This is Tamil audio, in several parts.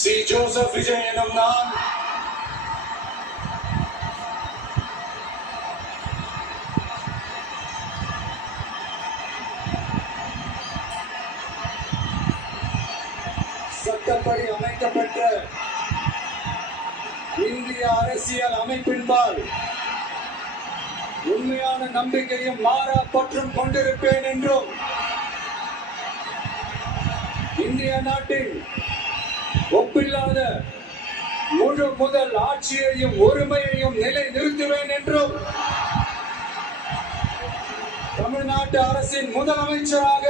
சி ஜோசப் விஜய் எனும் நான் சட்டப்படி அமைக்கப்பட்ட இந்திய அரசியல் அமைப்பின்பால் உண்மையான நம்பிக்கையும் மாறா பற்றும் கொண்டிருப்பேன் என்றும் இந்திய நாட்டின் ஒப்பில்லாத முழு முதல் ஆட்சியையும் ஒருமையையும் நிலை நிறுத்துவேன் என்றும் தமிழ்நாட்டு அரசின் முதலமைச்சராக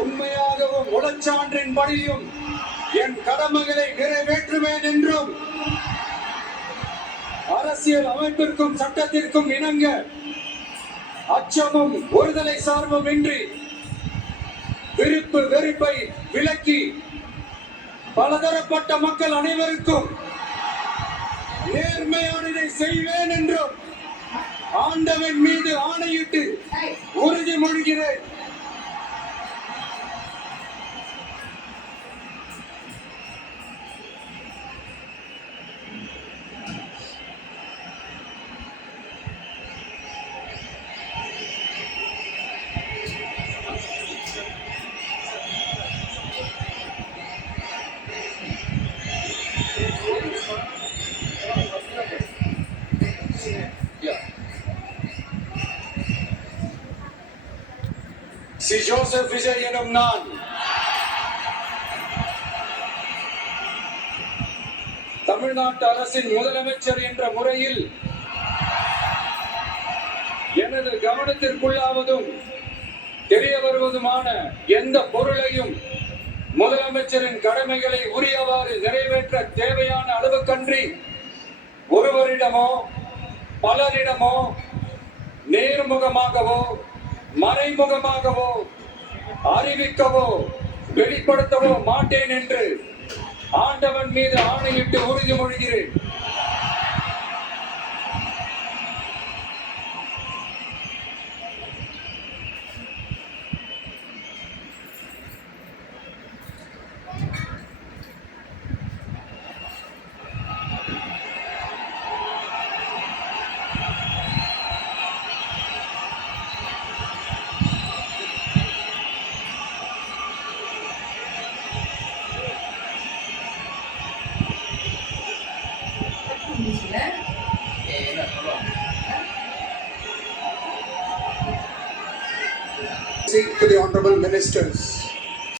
உண்மையாகவும் உளச்சான்றின் படியும் என் கடமைகளை நிறைவேற்றுவேன் என்றும் அரசியல் அமைப்பிற்கும் சட்டத்திற்கும் இணங்க அச்சமும் ஒருதலை சார்பும் இன்றி விருப்பு வெறுப்பை விலக்கி பலதரப்பட்ட மக்கள் அனைவருக்கும் நேர்மையானதை செய்வேன் என்றும் ஆண்டவன் மீது ஆணையிட்டு உறுதிமொழிகிறேன். சி ஜோசப் விஜய் எனும் நான் தமிழ்நாட்டு அரசின் முதலமைச்சர் என்ற முறையில் எனது கவனத்திற்குள்ளாவதும் தெரிய வருவதுமான எந்த பொருளையும் முதலமைச்சரின் கடமைகளை உரியவாறு நிறைவேற்ற தேவையான அளவுக்கன்றி ஒருவரிடமோ பலரிடமோ நேர்முகமாகவோ மறைமுகமாகவோ அறிவிக்கவோ வெளிப்படுத்தவோ மாட்டேன் என்று ஆண்டவன் மீது ஆணையிட்டு உறுதிமொழிகிறேன். To the honorable ministers.